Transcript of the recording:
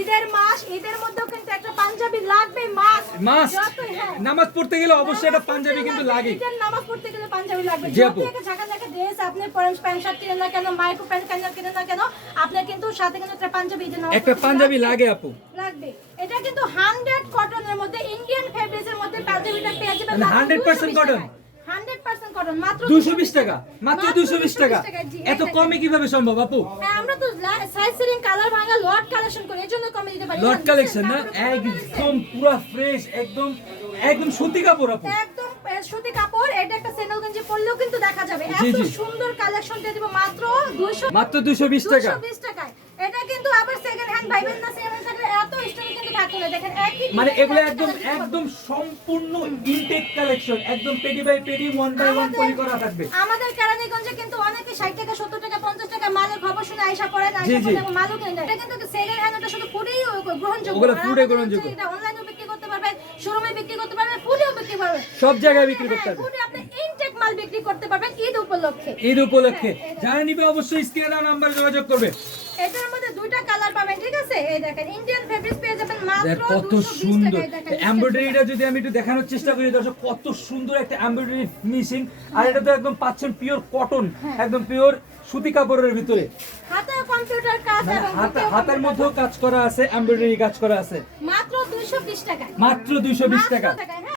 ঈদের মধ্যেও কিন্তু একটা পাঞ্জাবি লাগবে মাস্ট। নামাজ পড়তে গেলে অবশ্যই একটা পাঞ্জাবি কিন্তু লাগে। ঈদের নামাজ পড়তে গেলে পাঞ্জাবি লাগবে। জি আপু। যত ঝাঁকা ড্রেস আপনি প্যান্ট শার্ট কিনেন না কেন, মাইক্রো প্যান্ট কিনেন না কেন, আপনার কিন্তু সাথে কিন্তু একটা পাঞ্জাবি ঈদের নামাজ একটা পাঞ্জাবি লাগে আপু। লাগবে। এটা কিন্তু 100 কটনের মধ্যে, ইন্ডিয়ান ফেব্রিক্সের মধ্যে পাঞ্জাবিটা পেয়ে যাবেন 100% কটন। 100% কটন, মাত্র 220 টাকা, মাত্র 220 টাকা। এত কমে কিভাবে সম্ভব আপু? আমরা তো সাইজ সেটিং কালার ভাঙা লট কালেকশন করি, এজন্য কমে দিতে পারি। লট কালেকশন না, একদম পুরো ফ্রেশ, একদম সুতি কাপড় আপু। একদম সুতি কাপড়। এটা একটা সেন্ডেল গঞ্জি পরলেও কিন্তু দেখা যাবে। জি, এত জি। সুন্দর কালেকশন দিয়ে দিব মাত্র 200 মাত্র 220 টাকা। 220 টাকায়। এটা কিন্তু আবার সেকেন্ড হ্যান্ড ভাইবেন না, সেকেন্ড হ্যান্ড এত স্টক কিন্তু থাকবে না। দেখেন একই মানে এগুলো একদম সম্পূর্ণ ইনটেক কালেকশন, একদম পেডি বাই পেডি, 1 বাই 1 পলি করা থাকবে। আমাদের কেরানীগঞ্জে কিন্তু অনেকে 60 টাকা 70 টাকা 50 টাকা মালের খবর শুনে আয়শা পড়ে না, জি, আয়শা জি। পড়ে মালও কিনে নেয়। এটা কিন্তু সেকেন্ড হ্যান্ড, এটা শুধু ফুডেই গ্রহণযোগ্য। ওগুলো আর ফুডে আমাদের গ্রহণযোগ্য। হচ্ছে এটা অনলাইনেও বিক্রি করতে পারবেন, শোরুমে বিক্রি করতে পারবেন, ফুডেও বিক্রি করবেন, সব জায়গায় বিক্রি করতে পারবে। ফুডে আপনি ইনটেক মাল বিক্রি করতে পারবেন ঈদ উপলক্ষে। ঈদ উপলক্ষে যারা নিবে অবশ্যই স্ক্রিনে দেওয়া নাম্বারে যোগাযোগ করবে। এটার মধ্যে দুইটা কালার পাবেন, ঠিক আছে? এই দেখেন ইন্ডিয়ান ফেব্রিক্স পেয়ে যাবেন মাত্র কত 220 সুন্দর টাকায়। দেখেন এমব্রয়ডারিটা যদি আমি একটু দেখানোর চেষ্টা করি দর্শক, কত সুন্দর একটা এমব্রয়ডারি ফিনিশিং। আর এটা তো একদম পাচ্ছেন পিওর কটন, একদম পিওর সুতি কাপড়ের ভিতরে। হাতে কম্পিউটার কাজ মানে এবং হাতের মধ্যেও কাজ করা আছে, এমব্রয়ডারি কাজ করা আছে। মাত্র 220 টাকায়। মাত্র 220 টাকা। টাকায়।